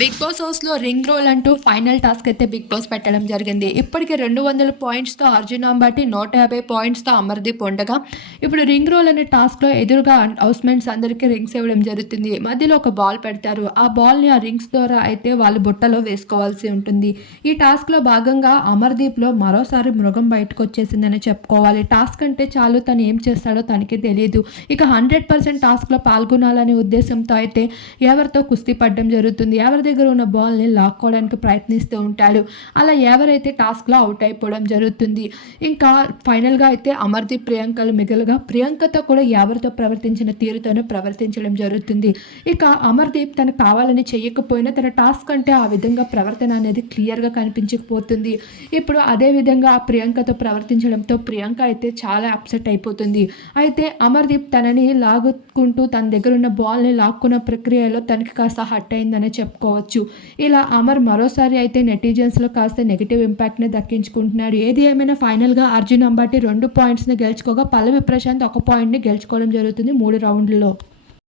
Big boss హౌస్లో ring roll అంటూ final task అయితే బిగ్ బాస్ పెట్టడం జరిగింది. ఇప్పటికే రెండు వందల పాయింట్స్తో అర్జున్ అంబాటి నూట యాభై పాయింట్స్తో అమర్దీప్ ఉండగా ఇప్పుడు రింగ్ రోల్ అనే టాస్క్లో ఎదురుగా హౌస్మెంట్స్ అందరికీ రింగ్స్ ఇవ్వడం జరుగుతుంది. మధ్యలో ఒక బాల్ పెడతారు. ఆ బాల్ని ఆ రింగ్స్ ద్వారా అయితే వాళ్ళు బుట్టలో వేసుకోవాల్సి ఉంటుంది. ఈ టాస్క్లో భాగంగా అమర్దీప్లో మరోసారి మృగం బయటకు వచ్చేసిందని చెప్పుకోవాలి. టాస్క్ అంటే చాలు తను ఏం చేస్తాడో తనకి తెలియదు ఇక హండ్రెడ్ పర్సెంట్ టాస్క్లో పాల్గొనాలనే ఉద్దేశంతో అయితే ఎవరితో కుస్తీ పడడం జరుగుతుంది. ఎవరిది దగ్గర ఉన్న బాల్ని లాక్కోవడానికి ప్రయత్నిస్తూ ఉంటాడు. అలా ఎవరైతే టాస్క్లో అవుట్ అయిపోవడం జరుగుతుంది? ఇంకా ఫైనల్గా అయితే అమర్దీప్ ప్రియాంకలు మిగలుగా ప్రియాంకతో కూడా ఎవరితో ప్రవర్తించిన తీరుతోనే ప్రవర్తించడం జరుగుతుంది. ఇక అమర్దీప్ తను కావాలని చేయకపోయినా తన టాస్క్ అంటే ఆ విధంగా ప్రవర్తన అనేది క్లియర్గా కనిపించకపోతుంది. ఇప్పుడు అదే విధంగా ఆ ప్రియాంకతో ప్రవర్తించడంతో ప్రియాంక అయితే చాలా అప్సెట్ అయిపోతుంది. అయితే అమర్దీప్ తనని లాగుకుంటూ తన దగ్గర ఉన్న బాల్ని లాక్కున్న ప్రక్రియలో తనకి కాస్త హట్ అయిందనే చెప్పుకోవచ్చు ఇలా అమర్ మరోసారి అయితే నెటిజన్స్లో కాస్త నెగిటివ్ ఇంపాక్ట్ని దక్కించుకుంటున్నాడు. ఏది ఏమైనా ఫైనల్గా అర్జున్ అంబాటి రెండు పాయింట్స్ని గెలుచుకోగా పల్లవి ప్రశాంత్ ఒక పాయింట్ని గెలుచుకోవడం జరుగుతుంది మూడు రౌండ్లలో.